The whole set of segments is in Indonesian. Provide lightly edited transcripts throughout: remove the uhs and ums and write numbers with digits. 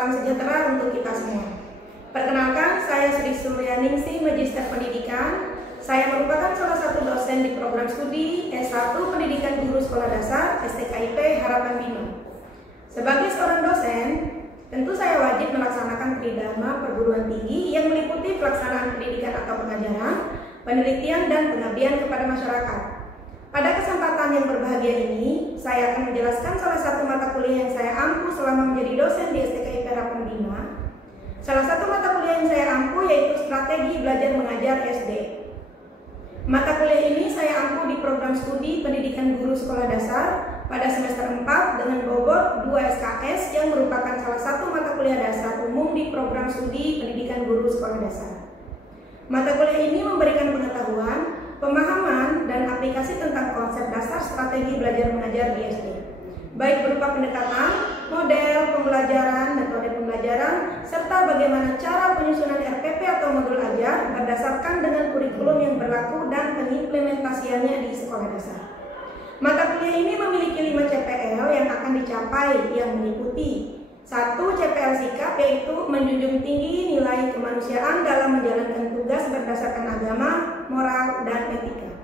salam sejahtera untuk kita semua. Perkenalkan, saya Sri Suryaningsih, Magister Pendidikan. Saya merupakan salah satu dosen di program studi S1 Pendidikan Guru Sekolah Dasar STKIP Harapan Bina. Sebagai seorang dosen, tentu saya wajib melaksanakan tridharma perguruan tinggi yang meliputi pelaksanaan pendidikan atau pengajaran, penelitian, dan pengabdian kepada masyarakat. Pada kesempatan yang berbahagia ini, saya akan menjelaskan salah satu mata kuliah yang saya ampu selama menjadi dosen di STKIP Harapan Bina. Salah satu mata kuliah yang saya ampu yaitu Strategi Belajar Mengajar SD. Mata kuliah ini saya ampu di program studi Pendidikan Guru Sekolah Dasar pada semester 4 dengan bobot 2 SKS yang merupakan salah satu mata kuliah dasar umum di program studi Pendidikan Guru Sekolah Dasar. Mata kuliah ini memberikan pengetahuan, pemahaman, dan aplikasi tentang konsep dasar strategi belajar mengajar di SD, baik berupa pendekatan, model pembelajaran, metode pembelajaran, serta bagaimana cara penyusunan RPP atau modul ajar berdasarkan dengan kurikulum yang berlaku dan pengimplementasiannya di sekolah dasar. Mata kuliah ini memiliki 5 CPL yang akan dicapai yang meliputi 1. CPL sikap, yaitu menjunjung tinggi nilai kemanusiaan dalam menjalankan tugas berdasarkan agama, moral, dan etika.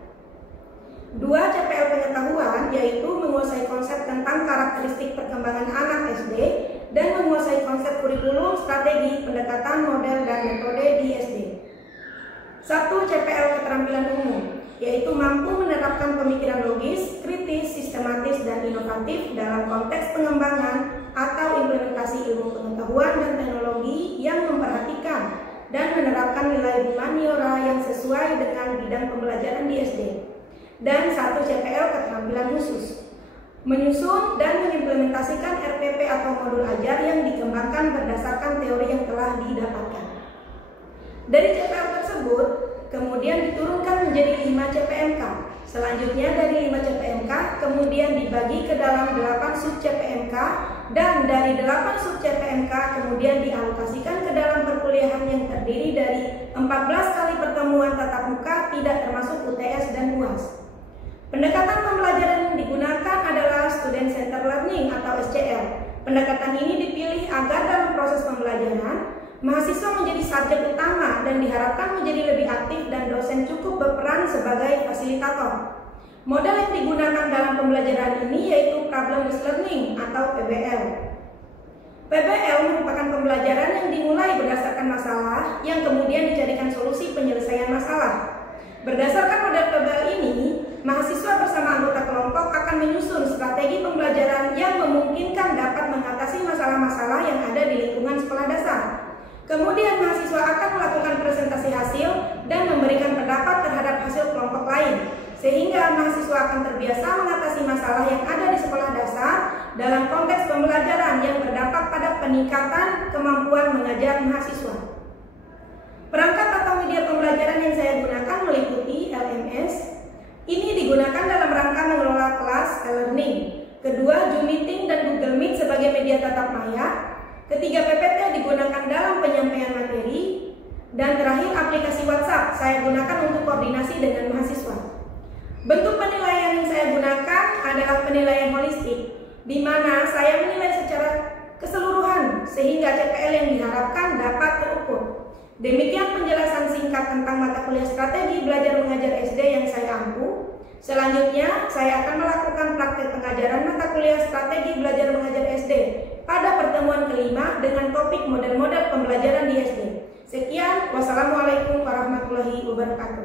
2. CPL pengetahuan, yaitu menguasai konsep tentang karakteristik perkembangan anak SD dan menguasai konsep kurikulum, strategi, pendekatan, model, dan metode di SD. 1. CPL keterampilan umum, yaitu mampu menerapkan pemikiran logis, kritis, sistematis, dan inovatif dalam konteks pengembangan atau implementasi ilmu pengetahuan dan teknologi yang memperhatikan dan menerapkan nilai humaniora yang sesuai dengan bidang pembelajaran di SD. Dan 1. CPL keterampilan khusus, menyusun dan mengimplementasikan RPP atau modul ajar yang dikembangkan berdasarkan teori yang telah didapatkan. Dari CPL tersebut, kemudian diturunkan menjadi 5 CPMK. Selanjutnya dari 5 CPMK kemudian dibagi ke dalam 8 sub CPMK, dan dari 8 sub CPMK kemudian dialokasikan ke dalam perkuliahan yang terdiri dari 14 kali pertemuan tatap muka tidak termasuk UTS dan UAS. Pendekatan pembelajaran yang digunakan adalah Student Centered Learning atau SCL. Pendekatan ini dipilih agar dalam proses pembelajaran mahasiswa menjadi subjek utama dan diharapkan menjadi lebih aktif dan dosen cukup berperan sebagai fasilitator. Model yang digunakan dalam pembelajaran ini yaitu Problem-Based Learning atau PBL. PBL merupakan pembelajaran yang dimulai berdasarkan masalah yang kemudian dicarikan solusi penyelesaian masalah. Berdasarkan model PBL ini, mahasiswa bersama anggota kelompok akan menyusun strategi pembelajaran yang memungkinkan dapat mengatasi masalah-masalah yang ada di lingkungan sekolah dasar. Kemudian mahasiswa akan melakukan presentasi hasil dan memberikan pendapat terhadap hasil kelompok lain, sehingga mahasiswa akan terbiasa mengatasi masalah yang ada di sekolah dasar dalam konteks pembelajaran yang berdampak pada peningkatan kemampuan mengajar mahasiswa. Perangkat atau media pembelajaran yang saya gunakan meliputi LMS. Ini digunakan dalam rangka mengelola kelas e-learning. Kedua, Zoom Meeting dan Google Meet sebagai media tatap maya. Ketiga, PPT digunakan dalam penyampaian materi. Dan terakhir, aplikasi WhatsApp saya gunakan untuk koordinasi dengan mahasiswa. Bentuk penilaian yang saya gunakan adalah penilaian holistik, di mana saya menilai secara keseluruhan sehingga CPL yang diharapkan dapat terukur. Demikian penjelasan singkat tentang mata kuliah strategi belajar mengajar SD yang saya ampu. Selanjutnya, saya akan melakukan praktek pengajaran mata kuliah strategi belajar mengajar SD pada pertemuan kelima dengan topik model-model pembelajaran di SD. Sekian, wassalamualaikum warahmatullahi wabarakatuh.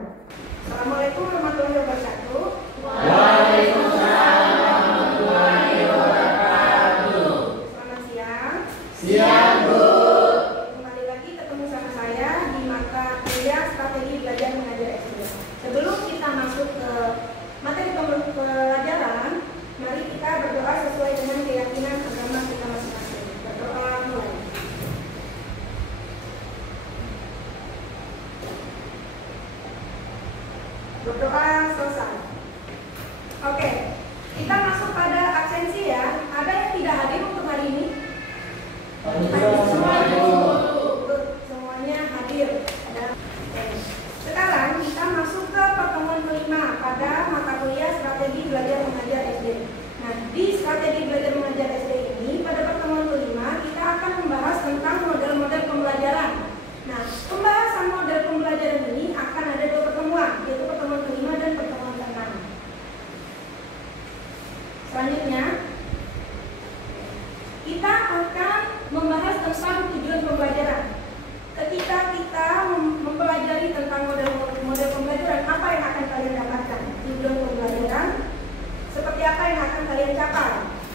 Assalamualaikum warahmatullahi wabarakatuh. Waalaikumsalam warahmatullahi wabarakatuh. Selamat siang. Siang, Bu. Kembali lagi ketemu sama saya di mata kuliah strategi belajar mengajar SD. Sebelum kita masuk ke materi pelajaran, mari kita berdoa sesuai dengan keyakinan agama kita masing-masing. Berdoa mulai. Berdoa selesai.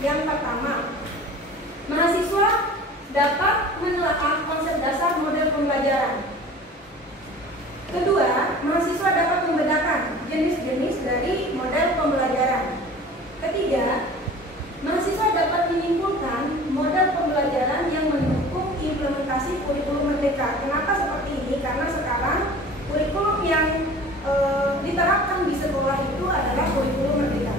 Yang pertama, mahasiswa dapat menelaah konsep dasar model pembelajaran. Kedua, mahasiswa dapat membedakan jenis-jenis dari model pembelajaran. Ketiga, mahasiswa dapat menyimpulkan model pembelajaran yang mendukung implementasi kurikulum merdeka. Kenapa seperti ini? Karena sekarang kurikulum yang diterapkan di sekolah itu adalah kurikulum merdeka.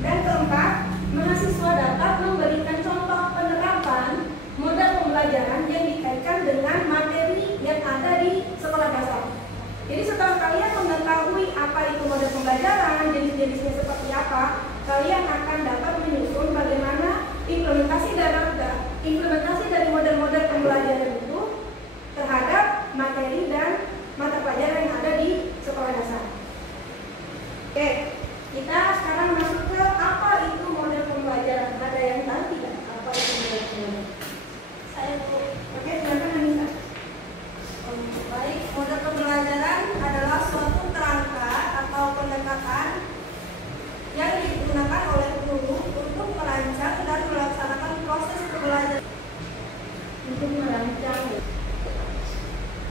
Dan keempat, mahasiswa dapat memberikan contoh penerapan model pembelajaran yang dikaitkan dengan materi yang ada di sekolah dasar. Jadi setelah kalian mengetahui apa itu model pembelajaran, jenis-jenisnya seperti apa, kalian akan dapat menyusun bagaimana implementasi dari model-model pembelajaran itu terhadap materi dan mata pelajaran yang ada di sekolah dasar. Oke, kita sekarang masuk ke apa itu model pembelajaran. Ada yang tahu tidak apa itu model pembelajaran? Saya tuh. Oke, silakan Anissa. Baik, model pembelajaran adalah suatu kerangka atau pendekatan yang digunakan oleh guru untuk merancang dan melaksanakan proses pembelajaran. Untuk merancang.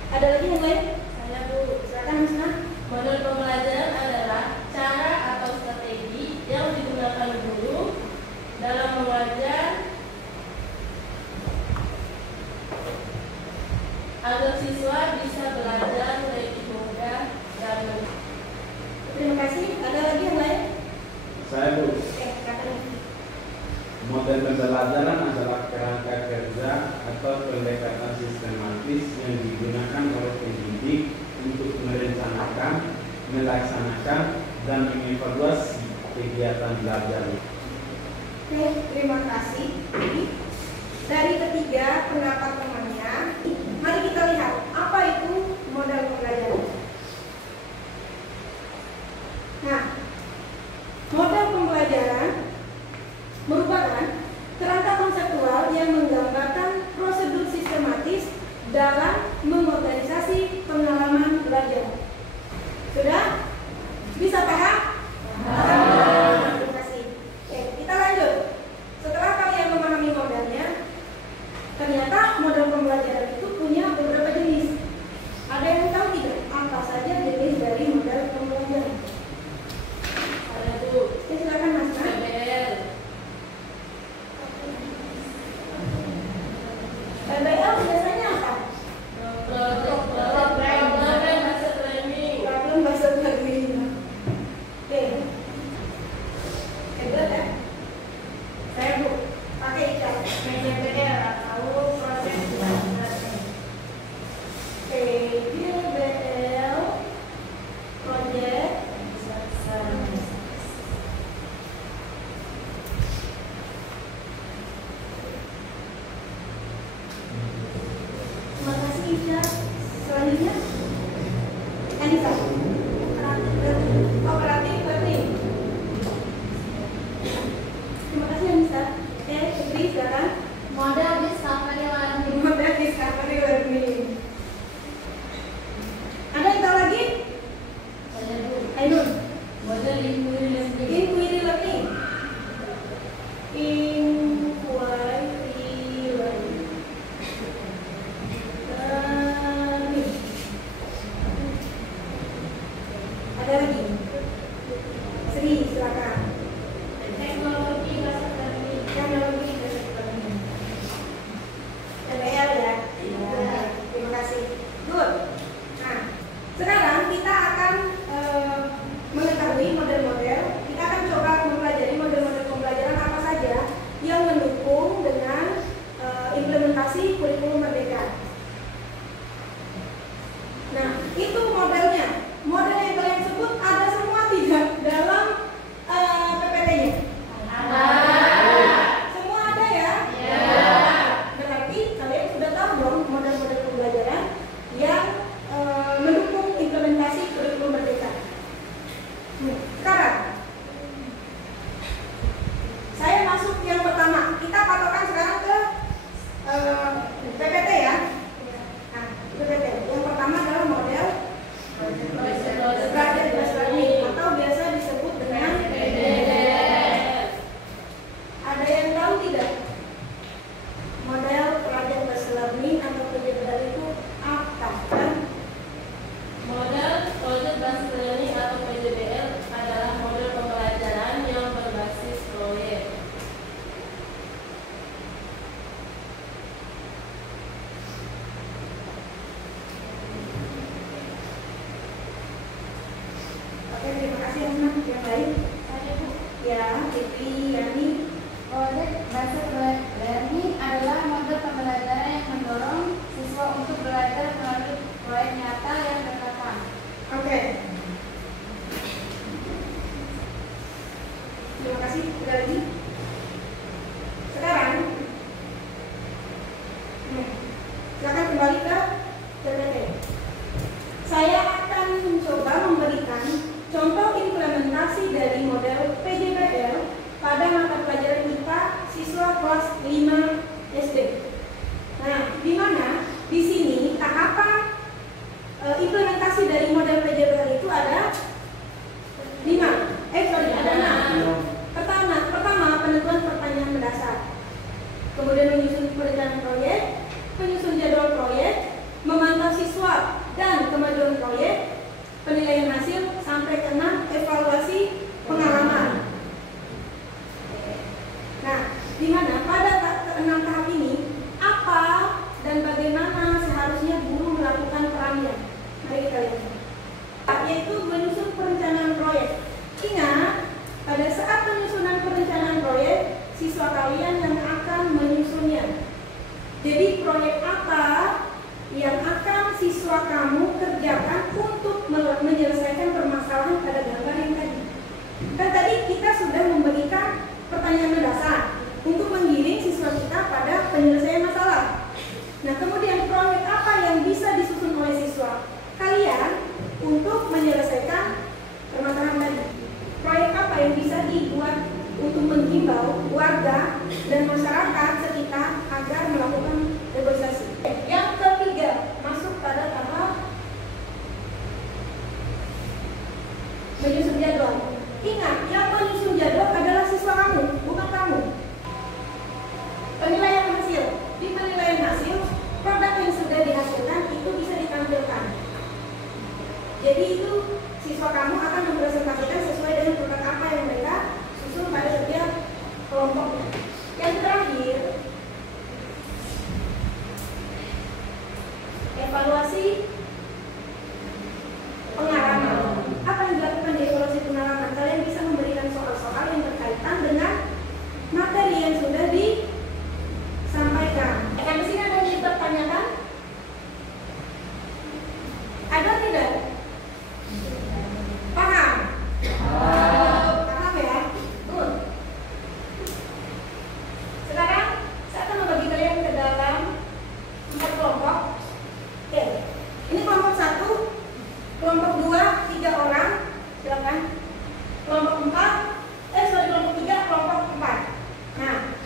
Ada lagi yang lain? Saya Bu. Silakan Misna. Model pembelajaran adalah cara atau strategi yang digunakan guru dalam mengajar agar siswa bisa belajar lebih mudah dan Terima kasih. Ada lagi yang lain? Saya Bu. Oke, silakan. Model pembelajaran adalah kerangka kerja atau pendekatan sistematis yang digunakan oleh pendidik untuk merencanakan, melaksanakan, dan mengevaluasi kegiatan belajar. Oke, terima kasih. Dari ketiga pendapat temannya, mari kita lihat apa itu model pembelajaran. Nah, model pembelajaran merupakan kerangka konseptual yang menggambarkan prosedur sistematis dalam mengorganisasi pengalaman belajar. Sudah? Bisa paham? Terima kasih. Oke, kita lanjut. Setelah kalian memahami modelnya, ternyata model pembelajaran itu punya beberapa jenis. Ada yang tahu tidak apa saja jenis dari model pembelajaran? ada tuh Oke, silakan Mas. PBL, PBL biasanya apa? problem bahasa planning, Problem bahasa Inggris. Oke. Hebat ya? Saya Bu, pakai ikat. PBL atau proses belajar. PBL Project Terima kasih Isya. Selanjutnya Anissa. Operatif learning. Terima kasih Anissa. Oke, Putri silakan. Model discovery learning. Model discovery learning. Ada yang tahu lagi? ada tuh Ainun. model inquiry learning, Inquiry learning. Inquiry learning. Ada lagi? Sri, silakan. Teknologi bahasa learning. Teknologi dan ekonomi. TBL ya. Terima kasih. Good. Nah, sekarang kita akan mengetahui model-model. Kita akan coba mempelajari model-model pembelajaran apa saja yang mendukung dengan implementasi kurikulum merdeka. Nah, itu modelnya. Model yang kalian sebut ada semua tidak dalam Ya, Fitri, Yani. Proyek Based Learning adalah model pembelajaran yang mendorong siswa untuk belajar melalui proyek nyata yang berkembang. Oke. Terima kasih, ada lagi. Sekarang, silakan kembali ke PPT. Saya akan mencoba memberikan contoh implementasi dari model PJBL pada mata pelajaran IPA siswa kelas 5 SD. Nah, di mana di sini tahapan implementasi dari model PJBL itu ada 6. Pertama penentuan pertanyaan mendasar. Kemudian menyusun perencanaan proyek, menyusun jadwal proyek, memantau siswa dan kemajuan proyek, penilaian hasil, sampai ke 6 evaluasi pengalaman. Nah, di mana pada 6 tahap ini apa dan bagaimana seharusnya guru melakukan perannya? Mari kita lihat. Yaitu menyusun perencanaan proyek. Ingat, pada saat penyusunan perencanaan proyek, siswa kalian yang akan menyusunnya. Jadi proyek apa yang akan siswa kamu kerjakan untuk menyelesaikan permasalahan pada gambar yang tadi? Kan tadi kita sudah memberikan pertanyaan mendasar untuk menggiring siswa kita pada penyelesaian masalah. Nah, kemudian proyek apa yang bisa disusun oleh siswa kalian untuk menyelesaikan permasalahan tadi? Proyek apa yang bisa dibuat untuk menghimbau warga dan masyarakat sekitar agar melakukan negosiasi? Yang ketiga, masuk pada tahap menyusun jadwal. Ingat, yang menyusun jadwal adalah siswa kamu, bukan kamu. Penilaian hasil. Di penilaian hasil, produk yang sudah dihasilkan itu bisa ditampilkan. Jadi itu siswa kamu akan mempresentasikan sesuai dengan produk apa yang mereka susun pada setiap kelompoknya. Yang terakhir, evaluasi pengalaman. Apa yang dilakukan di evaluasi pengalaman? Kalian bisa memberikan soal-soal yang berkaitan dengan materi yang sudah disampaikan. Di sini ada yang dipertanyakan? Ada tidak? Paham? Paham ya? Good. Sekarang saya akan membagi kalian ke dalam 4 kelompok. Oke. Ini kelompok 1, kelompok 2, 3 orang. Silakan. Kelompok 4, kelompok 3, kelompok 4. Nah.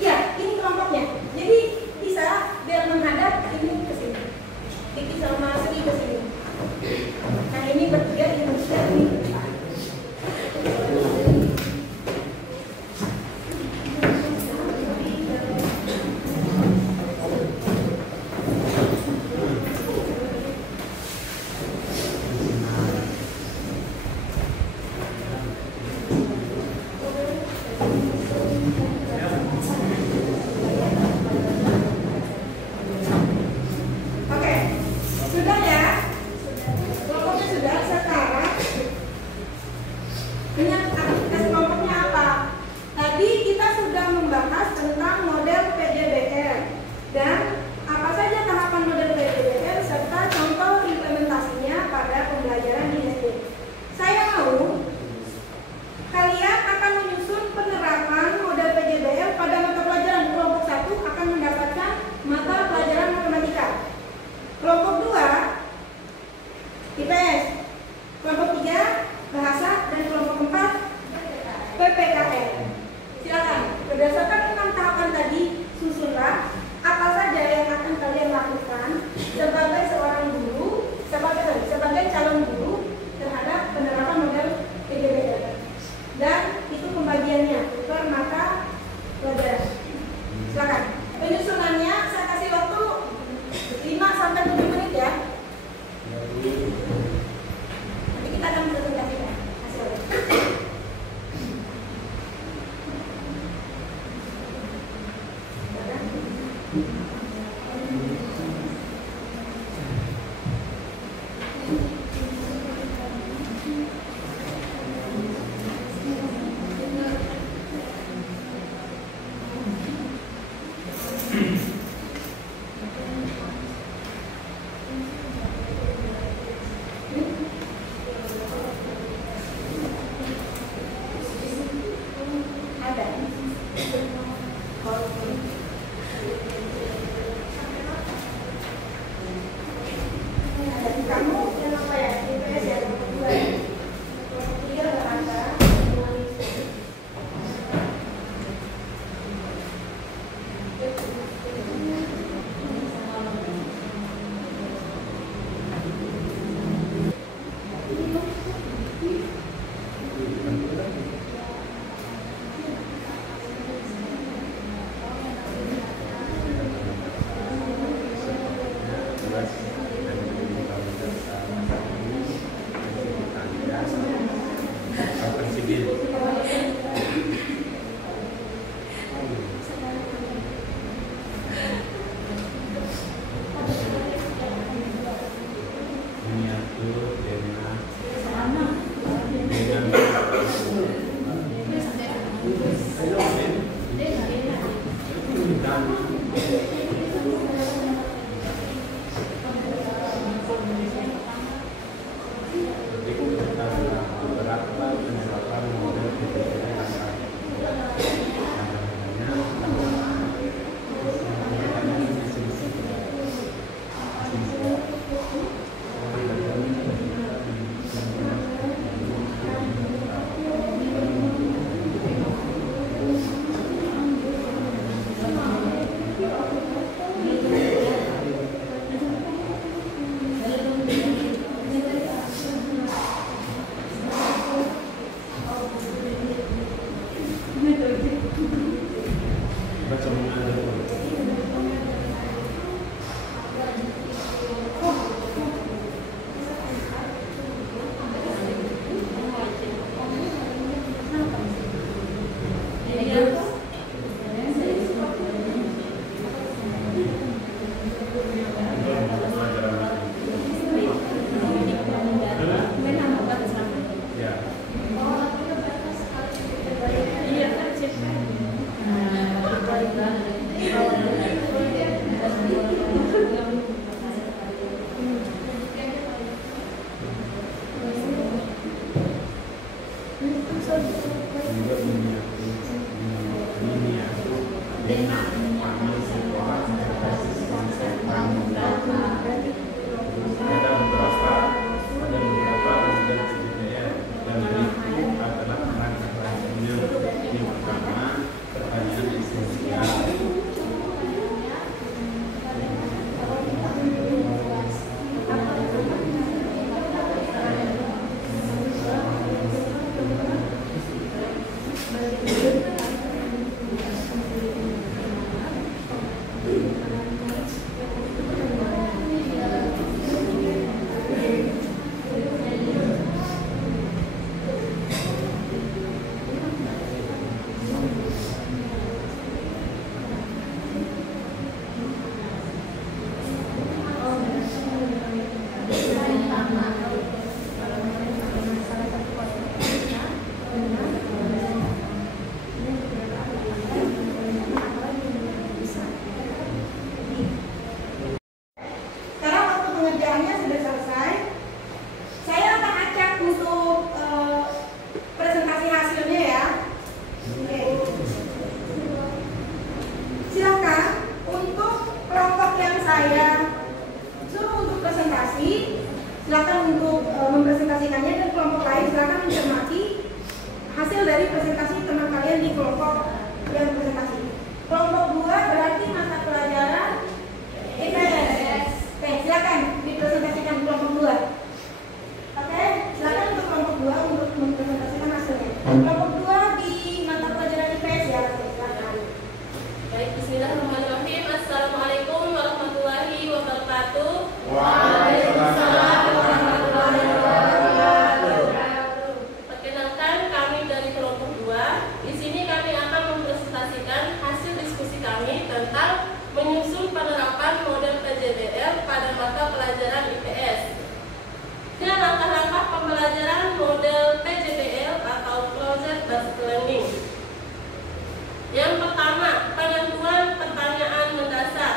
Ya, ini kelompoknya. Jadi bisa biar menghadap ini ke sini. Diki sama Sri ke sini. Nah, ini bertiga, ini bertiga, ini bertiga. Oke, sudah ya? Kelompoknya sudah. Sekarang ini aktivitas kelompoknya apa? Tadi kita sudah membahas tentang model PJBL dan apa saja tahapan model PJBL serta contoh implementasinya pada pembelajaran di SD. Saya mau kalian akan menyusun penerapan model PJBL pada mata pelajaran. Kelompok 1 akan mendapatkan mata pelajaran matematika. Kelompok 2 IPS. Kelompok 3 bahasa dan kelompok 4 PPKN. Silakan, berdasarkan 6 tahapan tadi, susunlah apa saja yang akan kalian lakukan sebagai seorang guru, sebagai calon guru terhadap penerapan model PJBL. Dan itu pembagiannya per mata pelajaran. Silakan. Penyusunannya saya kasih waktu 5-7 menit ya. Nanti kita akan presentasikan hasilnya. Silakan untuk mempresentasikannya, dan kelompok lain silakan mencermati hasil dari presentasi teman kalian di kelompok yang presentasi. Kelompok 2 berarti mata pelajaran IPS. Oke, silakan dipresentasikan kelompok 2. Oke, silakan untuk kelompok 2 untuk mempresentasikan hasilnya. Kelompok 2 di mata pelajaran IPS ya, silakan. Baik, bismillahirrahmanirrahim. Assalamualaikum warahmatullahi wabarakatuh. Waalaikumsalam. Perkenalkan, kami dari kelompok 2. Di sini kami akan mempresentasikan hasil diskusi kami tentang menyusun penerapan model PJBL pada mata pelajaran IPS. Dan langkah-langkah pembelajaran model PJBL atau Project Based Learning. Yang pertama, penentuan pertanyaan mendasar.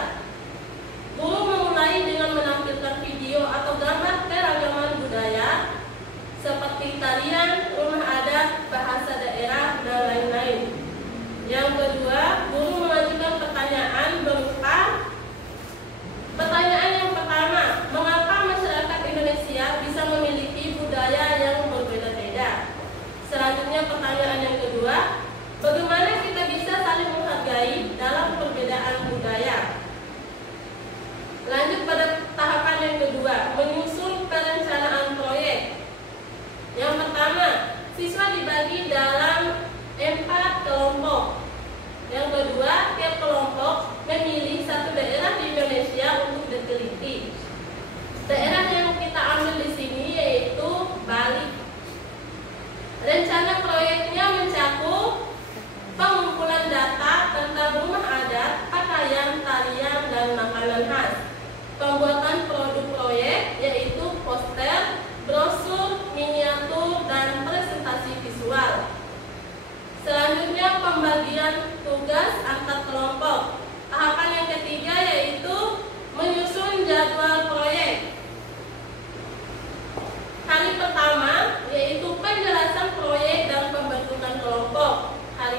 Guru memulai dengan menampilkan video atau gambar keragaman budaya seperti tarian, rumah adat, bahasa daerah, dan lain-lain. Yang kedua, guru mengajukan pertanyaan berupa pertanyaan yang pertama, mengapa masyarakat Indonesia bisa memiliki budaya yang berbeda-beda? Selanjutnya pertanyaan yang kedua, bagaimana kita bisa saling menghargai dalam perbedaan budaya? Lanjut pada tahapan yang kedua, menyusun perencanaan proyek. Yang pertama, siswa dibagi dalam 4 kelompok. Yang kedua, tiap kelompok memilih satu daerah di Indonesia untuk diteliti. Daerah yang kita ambil di sini yaitu Bali. Rencana proyek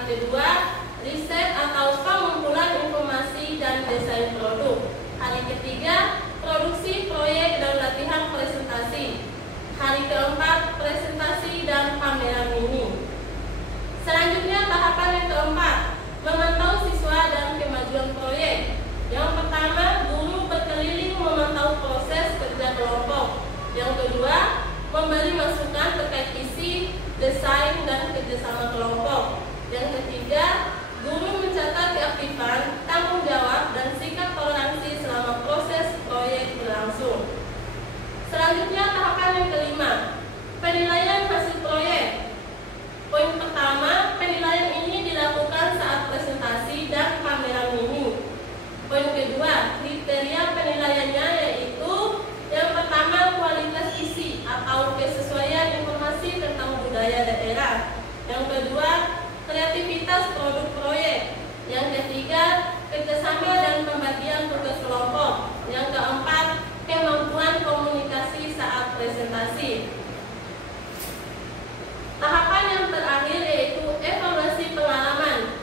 kedua, riset atau pengumpulan informasi dan desain produk. Hari ketiga, produksi proyek dan latihan presentasi. Hari keempat, presentasi dan pameran mini. Selanjutnya tahapan yang keempat, memantau siswa dan kemajuan proyek. Yang pertama, guru berkeliling memantau proses kerja kelompok. Yang kedua, memberi masukan terkait isi, desain, dan kerjasama kelompok. Yang ketiga, guru mencatat keaktifan, tanggung jawab, dan sikap toleransi selama proses proyek berlangsung. Selanjutnya tahapan yang kelima, penilaian hasil proyek. Poin pertama, penilaian ini dilakukan saat presentasi dan pameran mini. Poin kedua, kriteria penilaiannya yaitu yang pertama, kualitas isi atau kesesuaian informasi tentang budaya daerah. Yang kedua, kreativitas produk proyek. Yang ketiga, kerjasama dan pembagian tugas kelompok. Yang keempat, kemampuan komunikasi saat presentasi. Tahapan yang terakhir yaitu evaluasi pengalaman.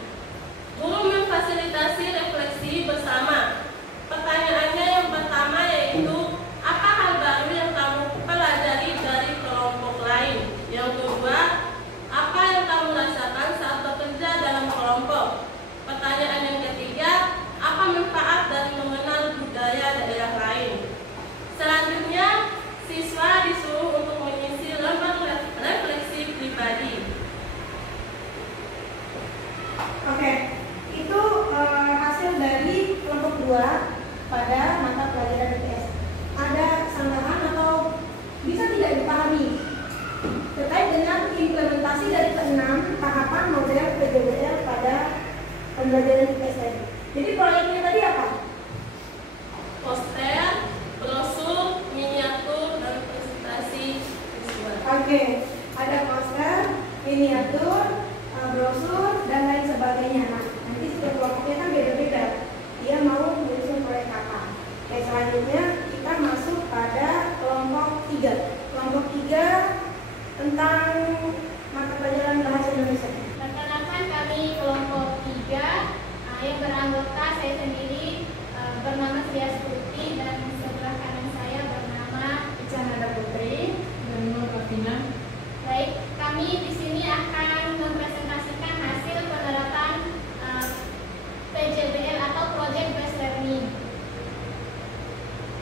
Guru memfasilitasi refleksi bersama. Pertanyaannya yang pertama yaitu, apa hal baru yang kamu pelajari dari kelompok lain? Yang kedua, apa yang kamu rasakan saat bekerja dalam kelompok? Pertanyaan yang ketiga, apa manfaat dari mengenal budaya daerah lain? Selanjutnya, siswa disuruh untuk mengisi lembar refleksi pribadi. Oke, itu hasil dari kelompok 2 pada mata pelajaran IPS. Ada kesalahan atau bisa tidak dipahami terkait dengan implementasi dari ke-6 tahapan model PJBL pada pembelajaran IPS tadi. Jadi proyeknya tadi apa? Poster, brosur, miniatur, dan presentasi siswa. Oke, ada poster, miniatur, brosur, dan lain sebagainya. Nah, nanti setiap kelompoknya kan beda-beda. Dia mau menyusun proyek apa. Oke, selanjutnya kita masuk pada kelompok 3. Kelompok 3 tentang mata pelajaran bahasa Indonesia. Perkenalkan kami kelompok 3 yang beranggota saya sendiri bernama Sri Astuti dan sebelah kanan saya bernama Icanada Putri dan Nur Rafina. Baik, kami di sini akan mempresentasikan hasil penerapan PJBL atau Project Based Learning.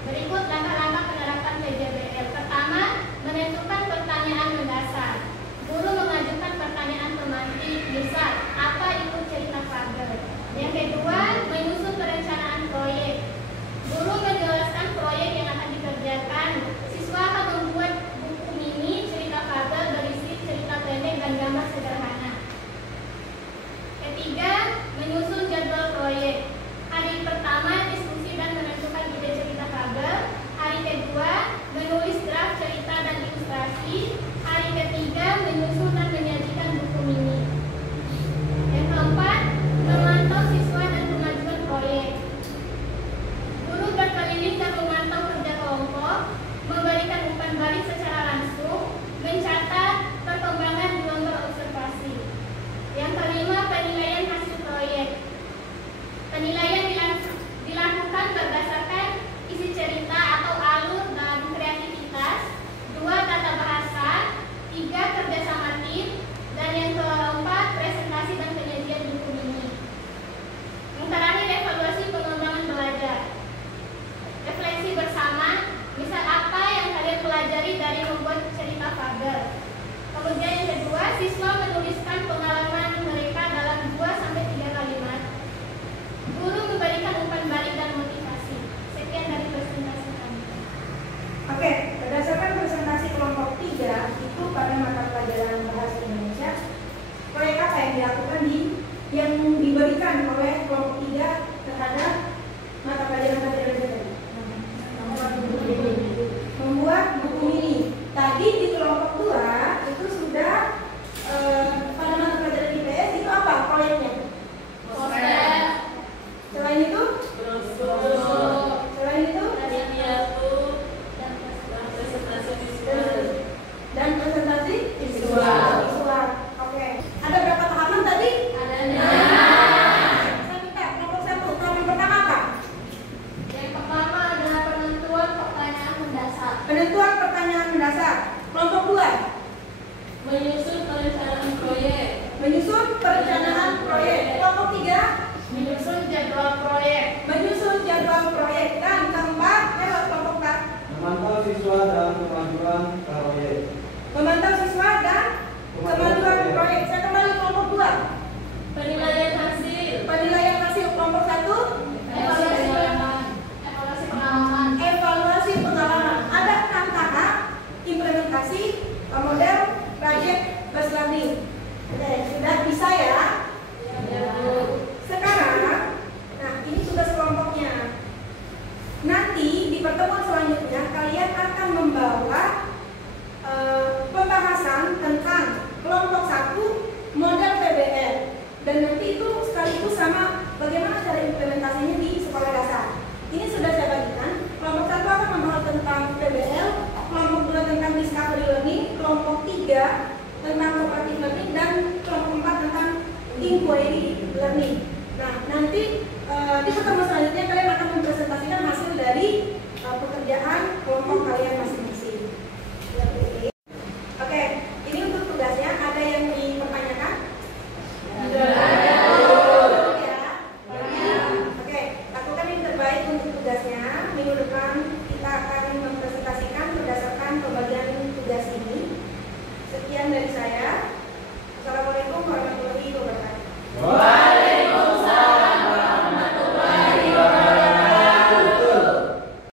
Berikut langkah-langkah penerapan PJBL. Pertama, menentukan pertanyaan mendasar. Guru mengajukan pertanyaan pemantik, misal, apa itu cerita fabel? Yang kedua, menyusun perencanaan proyek. Guru menjelaskan proyek yang akan dikerjakan. Siswa akan membuat buku mini cerita fabel berisi cerita pendek dan gambar sederhana. Ketiga, menyusun jadwal proyek. Hari pertama, diskusi dan menentukan ide cerita fabel. Hari kedua, menulis draft cerita dan ilustrasi. Hari ketiga, menyusun dan menyajikan buku mini. Yang keempat, memantau siswa dan kemajuan proyek. Guru berkeliling dan memantau kerja kelompok, memberikan umpan balik secara langsung, mencatat perkembangan di lembar observasi. Yang kelima, penilaian hasil proyek. Penilaian dilakukan berdasarkan isi cerita atau alur dan kreativitas, 2 tata bahasa, 3 kerjasama tim, dan yang keempat presentasi dan penyajian buku mini. Yang terakhir, evaluasi pengembangan belajar. Refleksi bersama, misal apa yang kalian pelajari dari membuat cerita fabel. Kemudian yang kedua, siswa menuliskan pengalaman mereka dalam 2-3 kalimat. Guru memberikan umpan balik dan motivasi. Sekian dari presentasi kami. Oke, berdasarkan presentasi kelompok 3 itu pada mata pelajaran bahasa Indonesia, proyek apa yang dilakukan yang diberikan oleh kelompok 3 terhadap mata pelajaran bahasa Indonesia tadi? Membuat buku mini. Tadi di kelompok 2 itu sudah pada mata pelajaran IPS itu apa proyeknya? Poster, Selain itu? brosur, Selain itu? miniatur, dan presentasi visual. Dan presentasi Visual. Oke. Ada berapa tahapan tadi? Ada Menyusun perencanaan proyek. Kelompok 3, Menyusun jadwal proyek. menyusun jadwal proyek. Dan keempat, lewat kelompok 4, Memantau siswa dan kemajuan proyek. memantau siswa dan kemajuan proyek. Saya kembali kelompok 2, Penilaian hasil. penilaian hasil. Kelompok 1, Evaluasi pengalaman. evaluasi pengalaman. Ada 6 tahap implementasi model project based learning. Oke, sudah bisa ya? Sekarang, nah ini tugas kelompoknya. Nanti di pertemuan selanjutnya kalian akan membawa pembahasan tentang kelompok 1 model PBL, dan nanti itu sekaligus sama bagaimana cara implementasinya di sekolah dasar. Ini sudah saya bagikan. Kelompok 1 akan membahas tentang PBL, kelompok 2 tentang discovery learning, kelompok 3 tentang cooperative learning, dan kelompok 4 tentang inquiry learning. Nah, nanti di pertemuan selanjutnya kalian akan mempresentasikan hasil dari pekerjaan kelompok kalian masing-masing.